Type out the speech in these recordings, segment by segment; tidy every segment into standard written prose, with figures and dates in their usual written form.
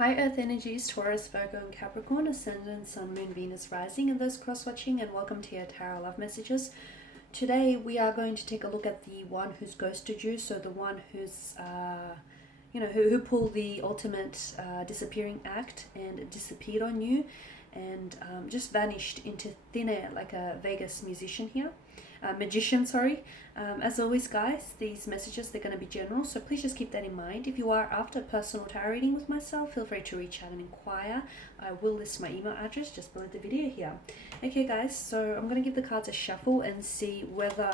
Hi Earth energies, Taurus, Virgo and Capricorn, Ascendant, Sun, Moon, Venus, Rising, and those cross-watching, and welcome to your Tarot Love Messages. Today we are going to take a look at the one who's ghosted you, so the one who's, who pulled the ultimate disappearing act and disappeared on you and just vanished into thin air like a Vegas magician, sorry. As always, guys, these messages, they're going to be general, so please just keep that in mind. If you are after a personal tarot reading with myself, feel free to reach out and inquire. I will list my email address just below the video here. Okay, guys, so I'm going to give the cards a shuffle and see whether,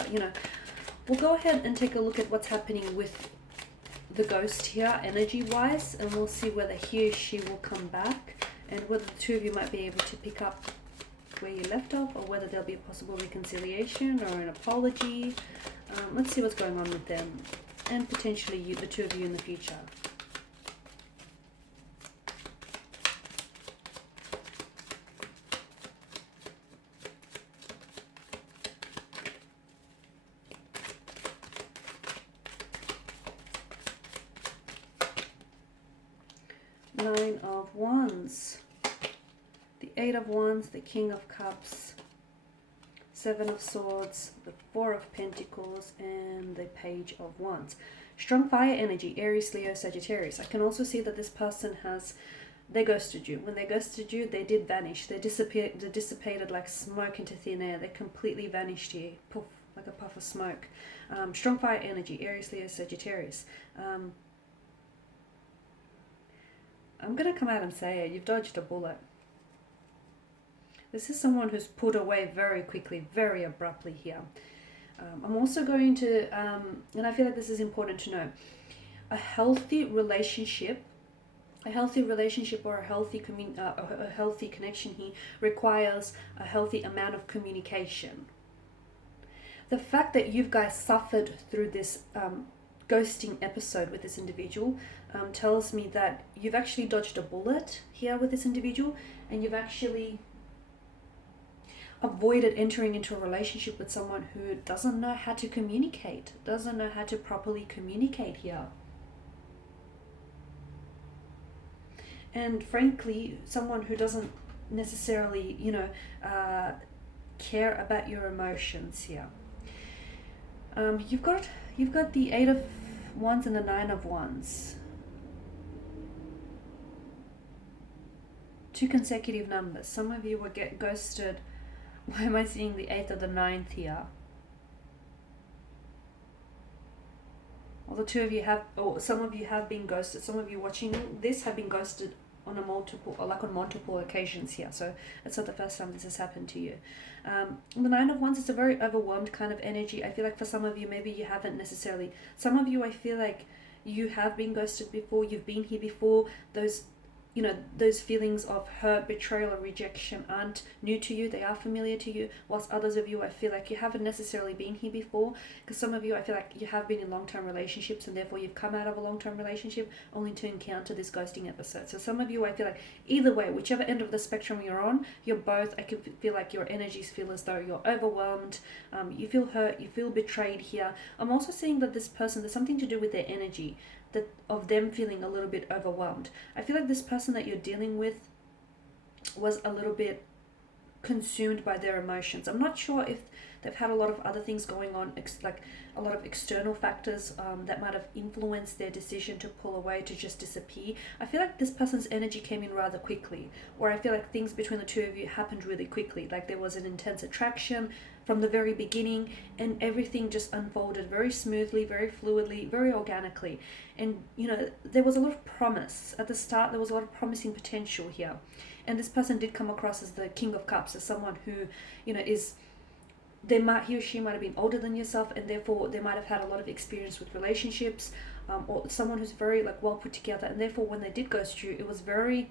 we'll go ahead and take a look at what's happening with the ghost here, energy-wise, and we'll see whether he or she will come back and whether the two of you might be able to pick up where you left off, or whether there'll be a possible reconciliation or an apology. Let's see what's going on with them and potentially you, the two of you in the future. Nine of Wands. The Eight of Wands, the King of Cups, Seven of Swords, the Four of Pentacles, and the Page of Wands. Strong fire energy, Aries, Leo, Sagittarius. I can also see that this person they ghosted you. When they ghosted you, they did vanish. They dissipated like smoke into thin air. They completely vanished here, poof, like a puff of smoke. Strong fire energy, Aries, Leo, Sagittarius. I'm going to come out and say it. You've dodged a bullet. This is someone who's put away very quickly, very abruptly here. I'm also going to, and I feel like this is important to know, a healthy relationship or a healthy connection here requires a healthy amount of communication. The fact that you guys suffered through this ghosting episode with this individual tells me that you've actually dodged a bullet here with this individual, and you've actually avoided entering into a relationship with someone who doesn't know how to communicate, doesn't know how to properly communicate here. And frankly, someone who doesn't necessarily, care about your emotions here. You've got the Eight of Wands and the Nine of Wands. Two consecutive numbers. Some of you will get ghosted. Why am I seeing the 8th or the 9th here? Well, the two of you have, or some of you have been ghosted. Some of you watching this have been ghosted on multiple occasions here. So it's not the first time this has happened to you. The Nine of Wands is a very overwhelmed kind of energy. I feel like for some of you, maybe you haven't necessarily. Some of you, I feel like you have been ghosted before. You've been here before. Those feelings of hurt, betrayal, or rejection aren't new to you. They are familiar to you. Whilst others of you, I feel like you haven't necessarily been here before. Because some of you, I feel like you have been in long-term relationships, and therefore you've come out of a long-term relationship only to encounter this ghosting episode. So some of you, I feel like either way, whichever end of the spectrum you're on, you're both. I can feel like your energies feel as though you're overwhelmed. You feel hurt. You feel betrayed here. I'm also seeing that this person, there's something to do with their energy, that of them feeling a little bit overwhelmed. I feel like this person that you're dealing with was a little bit consumed by their emotions. I'm not sure if they've had a lot of other things going on, like a lot of external factors that might have influenced their decision to pull away, to just disappear. I feel like this person's energy came in rather quickly, or I feel like things between the two of you happened really quickly. Like there was an intense attraction from the very beginning, and everything just unfolded very smoothly, very fluidly, very organically. And there was a lot of promise at the start. There was a lot of promising potential here, and this person did come across as the King of Cups, as someone who he or she might have been older than yourself, and therefore they might have had a lot of experience with relationships, or someone who's very well put together, and therefore when they did ghost you, it was very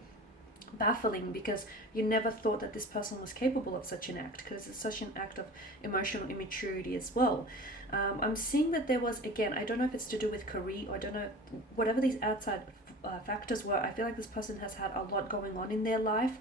baffling, because you never thought that this person was capable of such an act, because it's such an act of emotional immaturity as well. I'm seeing that there was, again, I don't know if it's to do with career, or I don't know, whatever these outside factors were, I feel like this person has had a lot going on in their life,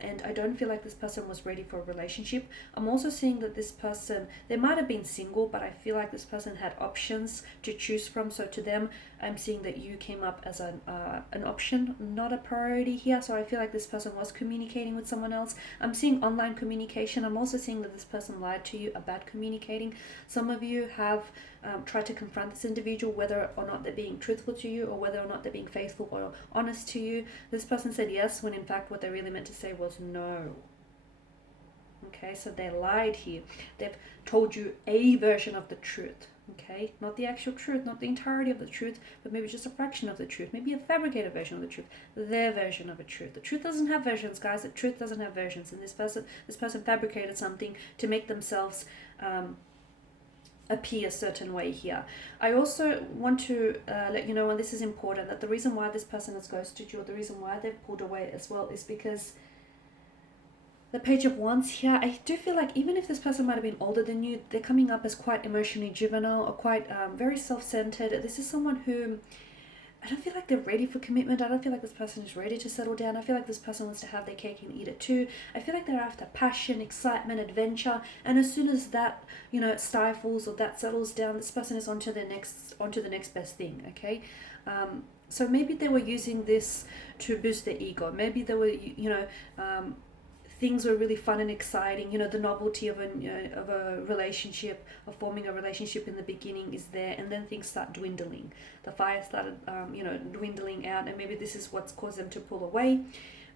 and I don't feel like this person was ready for a relationship. I'm also seeing that this person, they might have been single, but I feel like this person had options to choose from. So to them, I'm seeing that you came up as an option, not a priority here. So I feel like this person was communicating with someone else. I'm seeing online communication. I'm also seeing that this person lied to you about communicating. Some of you have tried to confront this individual, whether or not they're being truthful to you, or whether or not they're being faithful or honest to you. This person said yes, when in fact what they really meant to say was no. Okay, so they lied here. They've told you a version of the truth. Okay, not the actual truth, not the entirety of the truth, but maybe just a fraction of the truth, maybe a fabricated version of the truth, their version of a truth. The truth doesn't have versions, guys. The truth doesn't have versions. And this person fabricated something to make themselves appear a certain way here. I also want to let you know, and this is important, that the reason why this person has ghosted you, or the reason why they've pulled away as well, is because the Page of Wands here, I do feel like even if this person might have been older than you, they're coming up as quite emotionally juvenile, or quite very self-centered. This is someone who, I don't feel like they're ready for commitment. I don't feel like this person is ready to settle down. I feel like this person wants to have their cake and eat it too. I feel like they're after passion, excitement, adventure, and as soon as that, stifles or that settles down, this person is onto the next best thing. Okay, so maybe they were using this to boost their ego. Maybe they were, things were really fun and exciting. The novelty of a relationship, of forming a relationship in the beginning is there, and then things start dwindling. The fire started, dwindling out, and maybe this is what's caused them to pull away.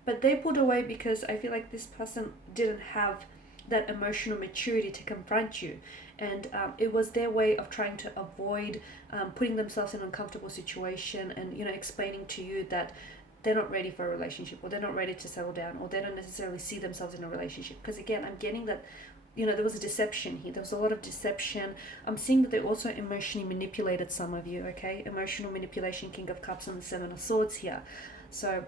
But they pulled away because I feel like this person didn't have that emotional maturity to confront you, and it was their way of trying to avoid putting themselves in an uncomfortable situation, and explaining to you that they're not ready for a relationship, or they're not ready to settle down, or they don't necessarily see themselves in a relationship. Because again, I'm getting that, there was a deception here. There was a lot of deception. I'm seeing that they also emotionally manipulated some of you, okay? Emotional manipulation, King of Cups and the Seven of Swords here. So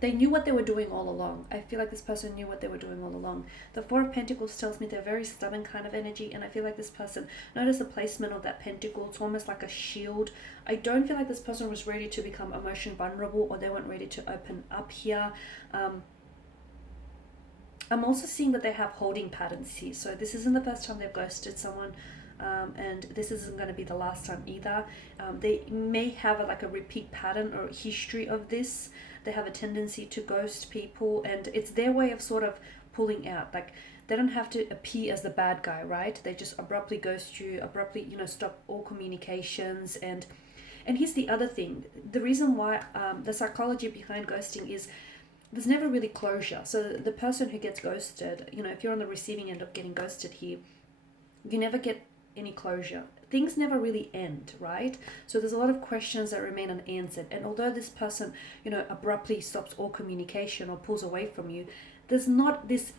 they knew what they were doing all along. I feel like this person knew what they were doing all along. The Four of Pentacles tells me they're very stubborn kind of energy, and I feel like this person, notice the placement of that pentacle, it's almost like a shield. I don't feel like this person was ready to become emotionally vulnerable, or they weren't ready to open up here. I'm also seeing that they have holding patterns here. So this isn't the first time they've ghosted someone. And this isn't going to be the last time either. They may have a repeat pattern or history of this. They have a tendency to ghost people, and it's their way of sort of pulling out. Like, they don't have to appear as the bad guy, right? They just abruptly ghost you, abruptly, stop all communications. And here's the other thing. The reason why, the psychology behind ghosting is there's never really closure. So the person who gets ghosted, if you're on the receiving end of getting ghosted here, you never get any closure. Things never really end, right? So there's a lot of questions that remain unanswered. And although this person, abruptly stops all communication or pulls away from you, there's not this,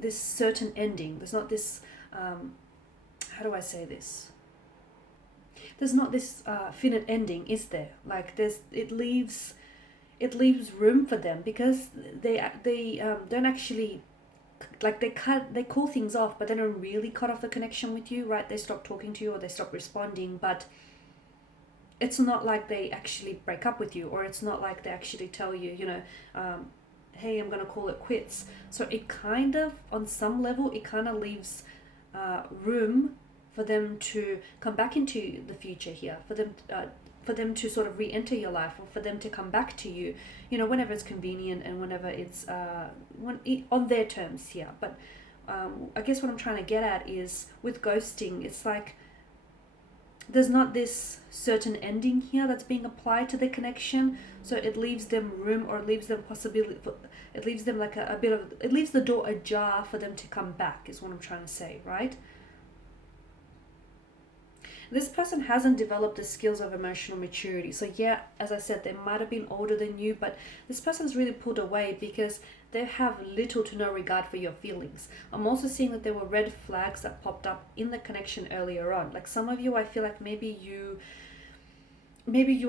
this certain ending. There's not this, how do I say this? There's not this finite ending, is there? Like, it leaves room for them, because they don't actually, like, they call things off, but they don't really cut off the connection with you, right? They stop talking to you, or they stop responding, but it's not like they actually break up with you, or it's not like they actually tell you, hey, I'm gonna call it quits. So it kind of, on some level, it kind of leaves room for them to come back into the future here, for them to sort of re-enter your life, or for them to come back to you, whenever it's convenient, and whenever it's on their terms here. But I guess what I'm trying to get at is, with ghosting, it's like there's not this certain ending here that's being applied to the connection, so it leaves them room, or it leaves them possibility, it leaves them like it leaves the door ajar for them to come back, is what I'm trying to say, right? This person hasn't developed the skills of emotional maturity. So yeah, as I said, they might have been older than you, but this person's really pulled away because they have little to no regard for your feelings. I'm also seeing that there were red flags that popped up in the connection earlier on. Like, some of you, I feel like maybe you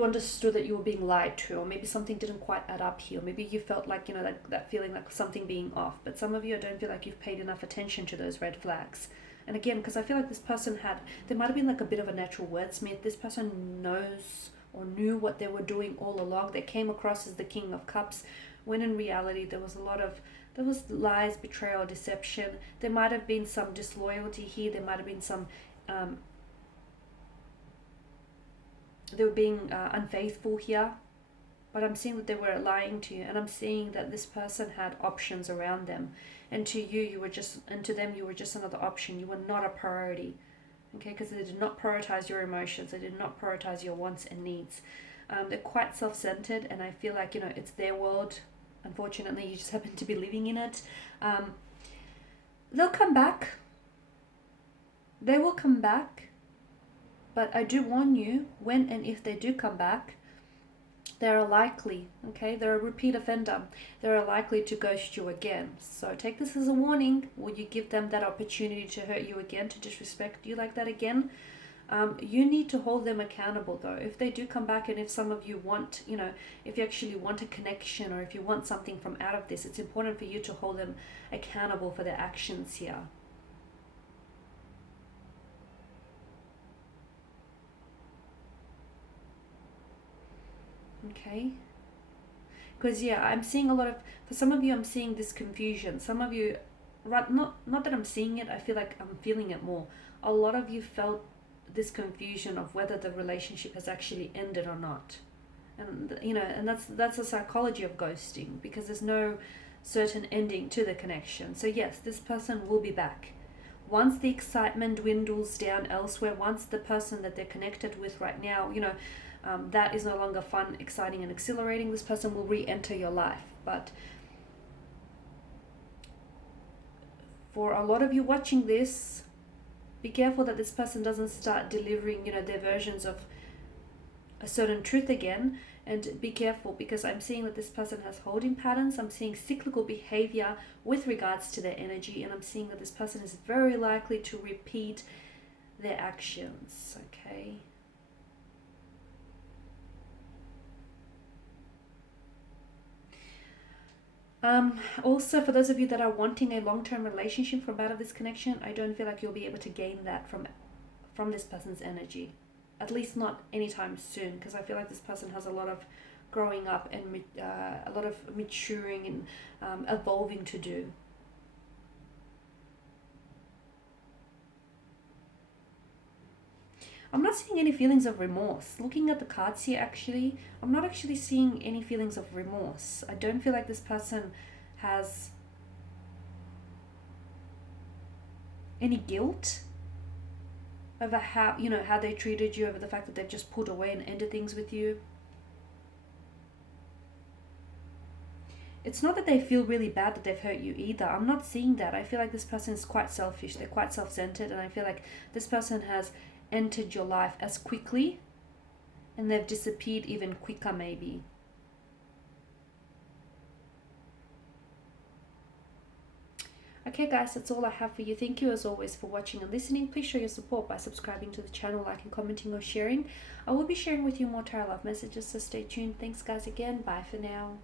understood that you were being lied to, or maybe something didn't quite add up here. Maybe you felt like, that feeling like something being off. But some of you, I don't feel like you've paid enough attention to those red flags. And again, because I feel like this person there might have been like a bit of a natural wordsmith. This person knows or knew what they were doing all along. They came across as the King of Cups, when in reality there was lies, betrayal, deception. There might have been some disloyalty here. There might have been some they were being unfaithful here. But I'm seeing that they were lying to you, and I'm seeing that this person had options around them, and to them you were just another option. You were not a priority, okay? Because they did not prioritize your emotions. They did not prioritize your wants and needs. They're quite self-centered, and I feel like, it's their world. Unfortunately, you just happen to be living in it. They'll come back. They will come back, but I do warn you, when and if they do come back, they're likely, okay, they're a repeat offender. They're likely to ghost you again. So take this as a warning. Will you give them that opportunity to hurt you again, to disrespect you like that again? You need to hold them accountable though. If they do come back, and if some of you want, if you actually want a connection, or if you want something from out of this, it's important for you to hold them accountable for their actions here. Okay, because I'm seeing for some of you, I'm seeing this confusion. Some of you, right, not that I'm seeing it, I feel like I'm feeling it more. A lot of you felt this confusion of whether the relationship has actually ended or not. And and that's the psychology of ghosting, because there's no certain ending to the connection. So yes, this person will be back. Once the excitement dwindles down elsewhere, once the person that they're connected with right now, that is no longer fun, exciting, and exhilarating, this person will re-enter your life. But for a lot of you watching this, be careful that this person doesn't start delivering, their versions of a certain truth again. And be careful, because I'm seeing that this person has holding patterns. I'm seeing cyclical behavior with regards to their energy, and I'm seeing that this person is very likely to repeat their actions, okay? Also, for those of you that are wanting a long-term relationship from out of this connection, I don't feel like you'll be able to gain that from this person's energy, at least not anytime soon, because I feel like this person has a lot of growing up and a lot of maturing and evolving to do. I'm not seeing any feelings of remorse. Looking at the cards here, actually, I'm not actually seeing any feelings of remorse. I don't feel like this person has any guilt over how they treated you, over the fact that they've just pulled away and ended things with you. It's not that they feel really bad that they've hurt you either. I'm not seeing that. I feel like this person is quite selfish. They're quite self-centered, and I feel like this person has entered your life as quickly, and they've disappeared even quicker maybe. Okay guys, that's all I have for you. Thank you as always for watching and listening. Please show your support by subscribing to the channel, liking, commenting, or sharing. I will be sharing with you more tarot love messages, so stay tuned. Thanks guys again. Bye for now.